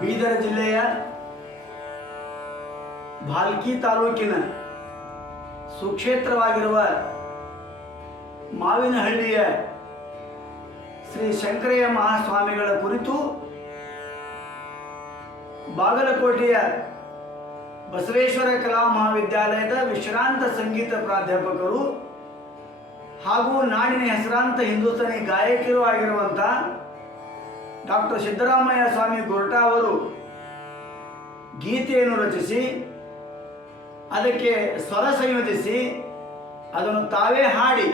ಬೀದರ ಜಿಲ್ಲೆಯ ಭಾಲ್ಕಿ ತಾಲೂಕಿನ ಸುಕ್ಷೇತ್ರವಾಗಿರುವ ಮಾವಿನಹಳ್ಳಿಯ ಶ್ರೀ ಶಂಕರಯ್ಯ ಮಹಾಸ್ವಾಮಿಗಳ ಕುರಿತು ಬಾಗಲಕೋಟೆಯ ಬಸವೇಶ್ವರ ಕಲಾ ಮಹಾವಿದ್ಯಾಲಯದ ವಿಶ್ರಾಂತ ಸಂಗೀತ ಪ್ರಾಧ್ಯಾಪಕರು ಹಾಗೂ ನಾಡಿನ ಹೆಸರಾಂತ ಹಿಂದೂಸ್ತಾನಿ ಗಾಯಕರು ಆಗಿರುವಂಥ ಡಾಕ್ಟರ್ ಸಿದ್ದರಾಮಯ್ಯ ಸ್ವಾಮಿ ಗೊರಟಾ ಅವರು ಗೀತೆಯನ್ನು ರಚಿಸಿ ಅದಕ್ಕೆ ಸ್ವರ ಸಂಯೋಜಿಸಿ ಅದನ್ನು ತಾವೇ ಹಾಡಿ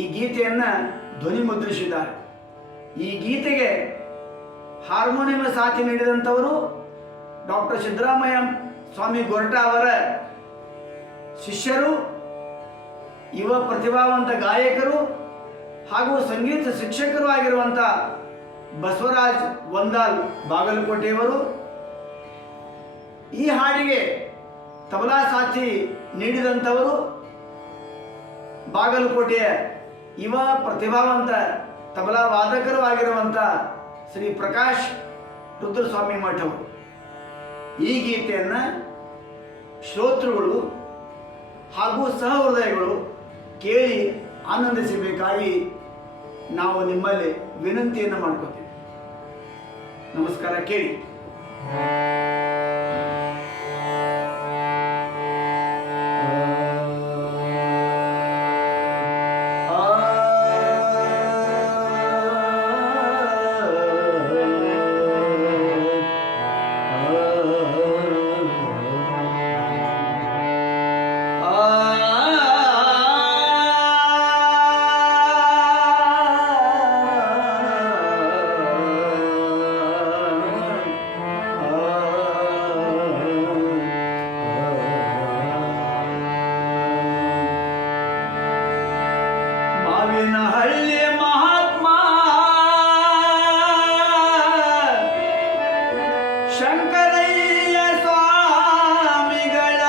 ಈ ಗೀತೆಯನ್ನು ಧ್ವನಿ ಮುದ್ರಿಸಿದ್ದಾರೆ. ಈ ಗೀತೆಗೆ ಹಾರ್ಮೋನಿಯಂ ಸಾಥಿ ನೀಡಿದಂಥವರು ಡಾಕ್ಟರ್ ಸಿದ್ದರಾಮಯ್ಯ ಸ್ವಾಮಿ ಗೊರಟಾ ಅವರ ಶಿಷ್ಯರು, ಯುವ ಪ್ರತಿಭಾವಂತ ಗಾಯಕರು ಹಾಗೂ ಸಂಗೀತ ಶಿಕ್ಷಕರು ಆಗಿರುವಂಥ ಬಸವರಾಜ್ ವಂದಾಲ್ ಬಾಗಲಕೋಟೆಯವರು. ಈ ಹಾಡಿಗೆ ತಬಲಾ ಸಾಥಿ ನೀಡಿದಂಥವರು ಬಾಗಲಕೋಟೆಯ ಯುವ ಪ್ರತಿಭಾವಂತ ತಬಲಾ ವಾದಕರು ಆಗಿರುವಂಥ ಶ್ರೀ ಪ್ರಕಾಶ್ ರುದ್ರಸ್ವಾಮಿ ಮಠ್ ಅವರು. ಈ ಗೀತೆಯನ್ನು ಶ್ರೋತೃಗಳು ಹಾಗೂ ಸಹೃದಯಗಳು ಕೇಳಿ ಆನಂದಿಸಬೇಕಾಗಿ ನಾವು ನಿಮ್ಮಲ್ಲಿ ವಿನಂತಿಯನ್ನು ಮಾಡ್ಕೋತೀವಿ. ನಮಸ್ಕಾರ. ಕೇಳಿ. ಮಾವಿನಹಳ್ಳಿ ಮಹಾತ್ಮ ಶಂಕರಯ್ಯ ಸ್ವಾಮಿಗಳ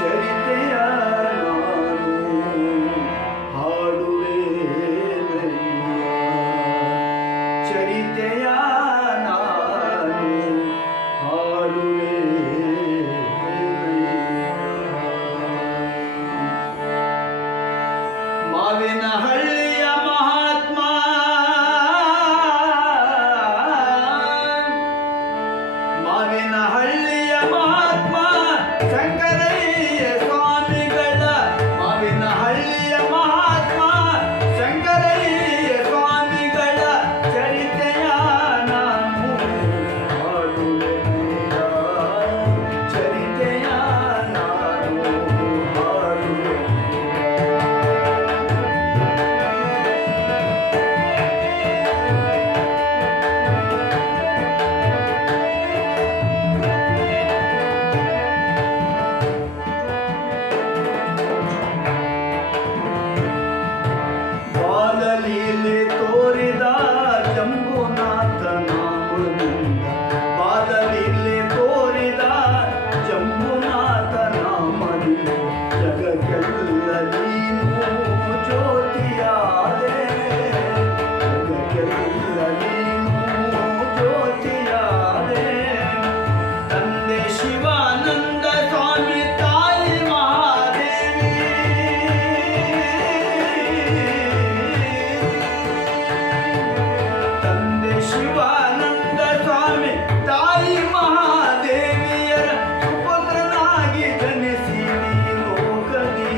ಚರಿತೆಯ ನಾನು ಹಾಡುವೆ, ಚರಿತೆಯ ನಾನು ಹಾಡುವೆ. ಮಾವಿನಹಳ್ಳಿಯ ಮಹಾತ್ಮ ಮಾವಿನಹಳ್ಳಿಯ ಮಹಾತ್ಮ ಶಂಕರಯ್ಯ ಸ್ವಾಮಿಗಳ ಮಾವಿನಹಳ್ಳಿಯ ಮಹಾತ್ಮ ಶಂಕರಯ್ಯ ಸ್ವಾಮಿಗಳ ಚರಿತೆಯ ನಾನು ಹಾಡುವೆ, ಚರಿತೆಯ ನಾನು ಹಾಡುವೆ. ಬಾದಲಿಯಲ್ಲಿ ತೋರಿದ ಜಂಬುನಾಥನ ಮುನಿಂದ, ಬಾದಲಿಯಲ್ಲಿ ತೋರಿದ ಜಂಬುನಾಥನ ಮನಿಂದ, ಜಗಕ್ಕೆಲ್ಲ ನೀನು ಜ್ಯೋತಿಯಾದೆ, ಜಗಕ್ಕೆಲ್ಲ ನೀನು ಜ್ಯೋತಿಯಾದೆ. ತಂದೆ ಶಿವಾನಂದ ಸ್ವಾಮಿ, ತಾಯಿ ಮಹಾದೇವಿ, ತಂದೆ ಶಿವಾನಂದ ಸ್ವಾಮಿ ತಾಯಿ ಮಹಾದೇವಿಯರ ಸುಪುತ್ರನಾಗಿ ಜನಿಸಿ ನೀ ಲೋಕದಿ.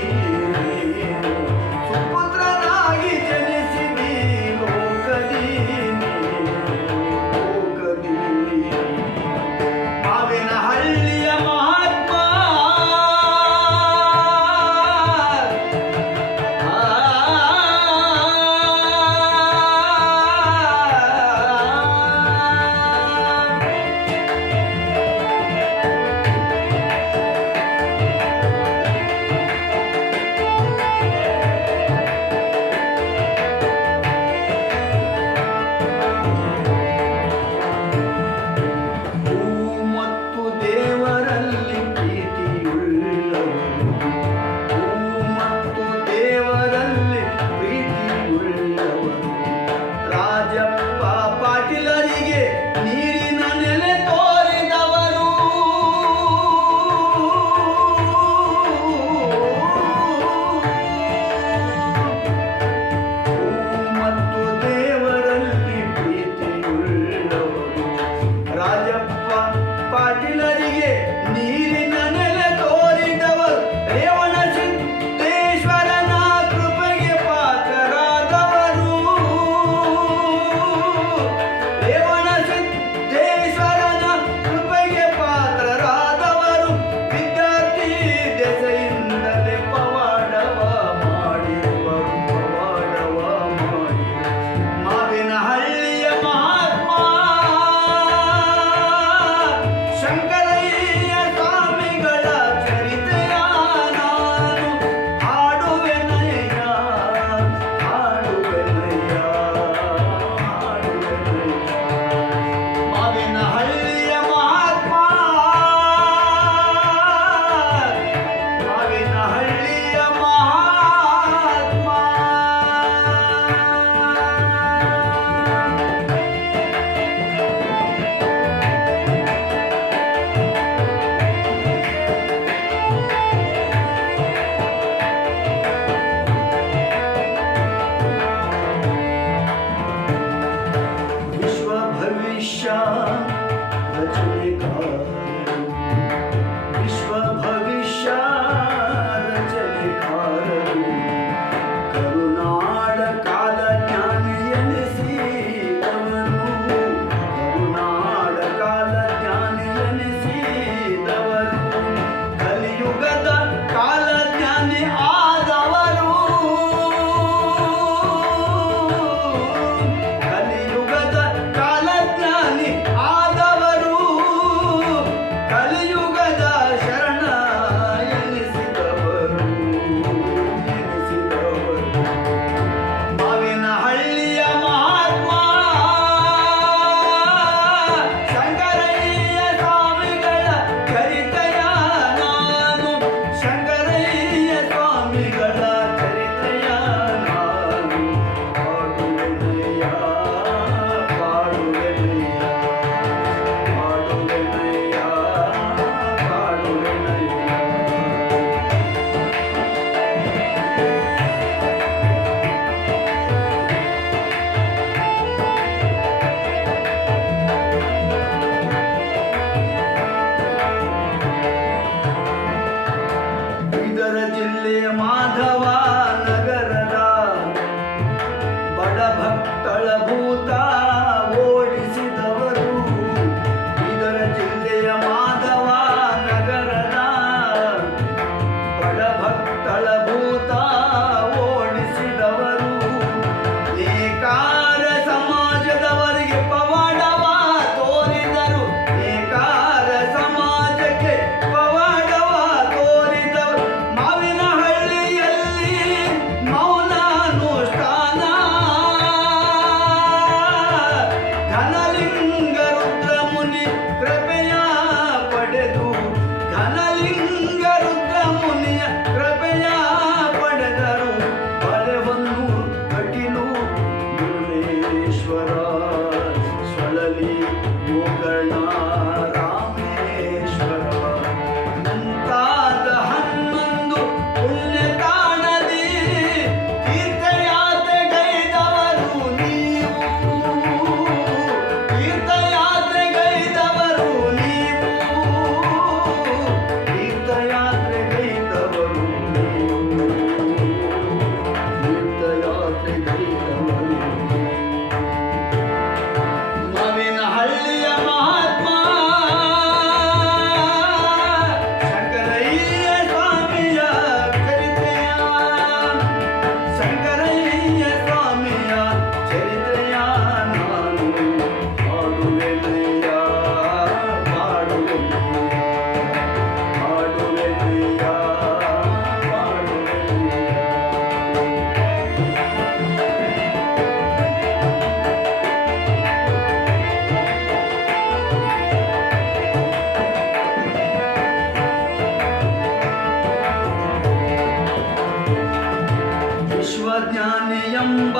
ವಿಶ್ವಜ್ಞಾನಿ ಎಂಬ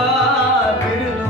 ಬಿರುದು